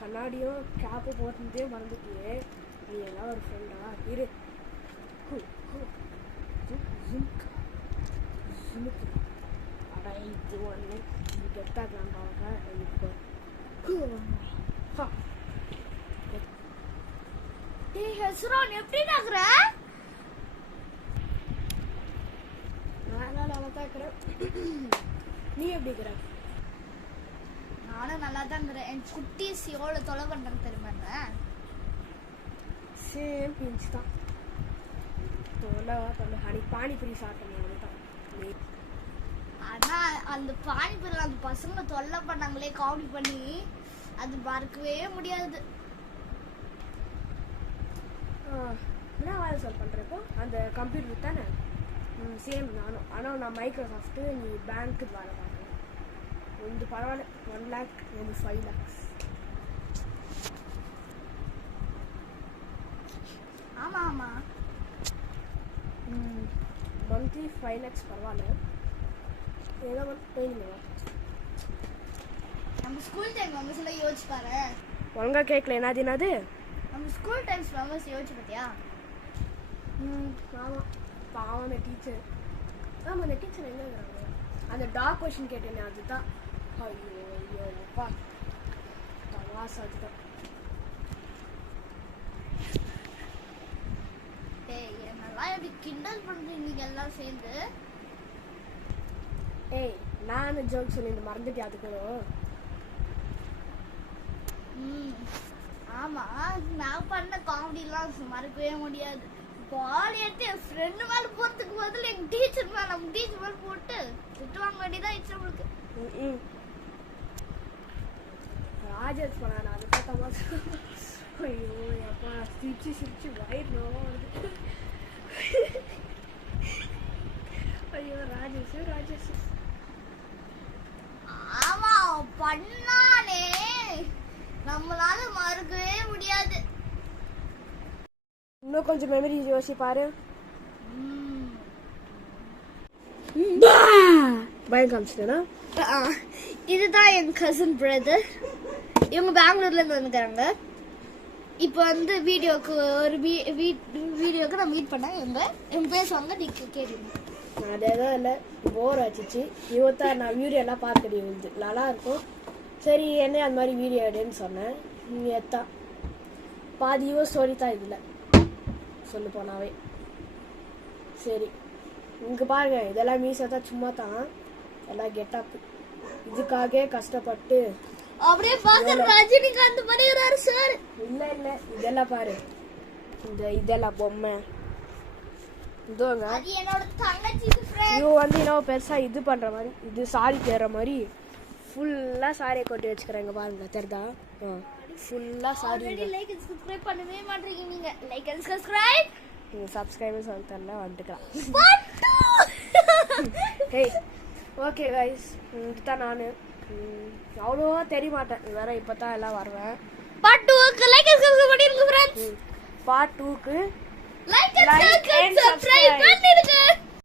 கண்ணாடியும் கேப்பு போட்டுட்டே மறந்துட்டியே. நீ எல்லாம் ஒரு ஃப்ரெண்டா? இரு அடா இது ஒன்று கெட்டாக்கலாம் எப்படி நாக்குற? நான் நல்லா தான் இருக்கிறேன். நீ எப்படி இருக்கிற? நானும் நல்லா தான் இருக்கிறேன். என் குட்டீஸ் எவ்வளோ தொலை பண்ணுறேன்னு தெரியுமா? சேம் பிஞ்ச் தான். அன்னைக்கு பானிபூரி சாப்பிட்டேன். ஆனால் அந்த பானிபூரி அந்த பசங்க தொல்லை பண்ணாங்களே காமெடி பண்ணி, அது மறக்கவே முடியாது. என்ன வேலை சால்வ் பண்ணுறப்போ அந்த கம்ப்யூட்டர் தானே? சேம் நானும். ஆனால் நான் மைக்ரோசாஃப்ட்டு, நீ பேங்க்கு வேலை பார்க்குறேன். ஒன்று பரவாயில்ல. 1 lakh, ஒன்று 5 lakhs. ஆமாம் ஆமாம். மந்த்லி 5 lakhs பரவாயில்ல. ஏதோ பெயினுங்களா? நம்ம ஸ்கூல் டைம் மெமரிஸ்ல யோசிச்சு பாரு. ஒழுங்கா கேட்கல. என்னது? நம்ம ஸ்கூல் டைம்ஸ் மெமரிஸ் யோசிச்சு பார்த்தியா? ஆமாம். பாவம் அந்த டீச்சர். ஆமாம், அந்த டீச்சர் எங்கே இருக்கிறாங்க? அந்த டாக் கொஷின் கேட்டேனே, அதுதான். ஐயோ ஐயோ அப்பா, தமாஸ். அதுதான். என்னெல்லாம் எப்படி கிண்டல் பண்ணுறீங்க நீங்கள் எல்லாம் சேர்ந்து? ஏய், நான் ஜோக் சொல்லி மறந்துட்டேன். அதுக்கு ஆமாம், நான் பண்ண காமெடிலாம் மறக்கவே முடியாது. பால் எடுத்து என் ஃப்ரெண்டு மேலே போகிறதுக்கு பதில் எங்கள் டீச்சர் மேலே போட்டு திட்டு வாங்க வேண்டியதான் ஆயிடுச்சு நம்மளுக்கு. ராஜேஷ் பண்ணா அது பார்த்தா. ஐயோ அப்பா, சிரிச்சு வயிறு வருது. ஐயோ ராஜேஷ். ஆமா, பண்ணானே, நம்மளால மறக்கவே முடியாது. இன்னும் கொஞ்சம் மெமரி யோசி பாரு. பயம் காமிச்சிட்டேனா? இதுதான் என் கசின் பிரதர். இவங்க பெங்களூர்ல இருந்து வந்துக்கிறாங்க. இப்போ வந்து வீடியோக்கு நான் மீட் பண்ணேன். இவங்க பேசுவாங்க, நீங்க கேட்டுருங்க. அதேதான் இல்லை, போர் ஆச்சிச்சு. நான் வீடியோ எல்லாம் பார்த்துட்டு நல்லா இருக்கும். சரி, என்ன அந்த மாதிரி வீடியோ எடுன்னு சொன்னேன். நீங்கள் எத்தான் பாதி ஸ்டோரி தான் இதில் சொல்லு போனாவே. சரி, இங்கே பாருங்க, இதெல்லாம் மீசை தான், சும்மா தான் எல்லாம் கெட்டப். இதுக்காக கஷ்டப்பட்டு அப்படியே பாக்குற ரஜினிகாந்த் பண்ணிடுறாரு சார். இல்ல இதெல்லாம் பாரு, இதெல்லாம் பொம்மை. இதோங்க, அது என்னோட தங்கச்சி ஃப்ரெண்ட். இது வந்து இன்னும் பெருசா இது பண்ற மாதிரி, இது சாரி தேடுற மாதிரி ஃபுல்லா சாரியை கொட்டி வச்சுக்கிறேங்க. பாருங்க, தெரியுதா? ஃபுல்லா சாரி. லைக் அண்ட் சப்ஸ்கிரைப் பண்ணவே மாட்டீங்க. நீங்க லைக் அண்ட் சப்ஸ்கிரைப். நீங்க சப்ஸ்கிரைபர்ஸ் வந்து தரல வந்துக்கலாம். ஹேய், ஓகே गाइस, இதுதான் நான். அவ்வளோவா தெரிய மாட்டேன் வேற, இப்பதான் எல்லாம் வருவேன். பார்ட் 2க்கு லைக் அண்ட் சப்ஸ்கிரைப் பண்ணிருங்க फ्रेंड्स. பார்ட் 2க்கு லைக் அண்ட் சப்ஸ்கிரைப் பண்ணிருங்க.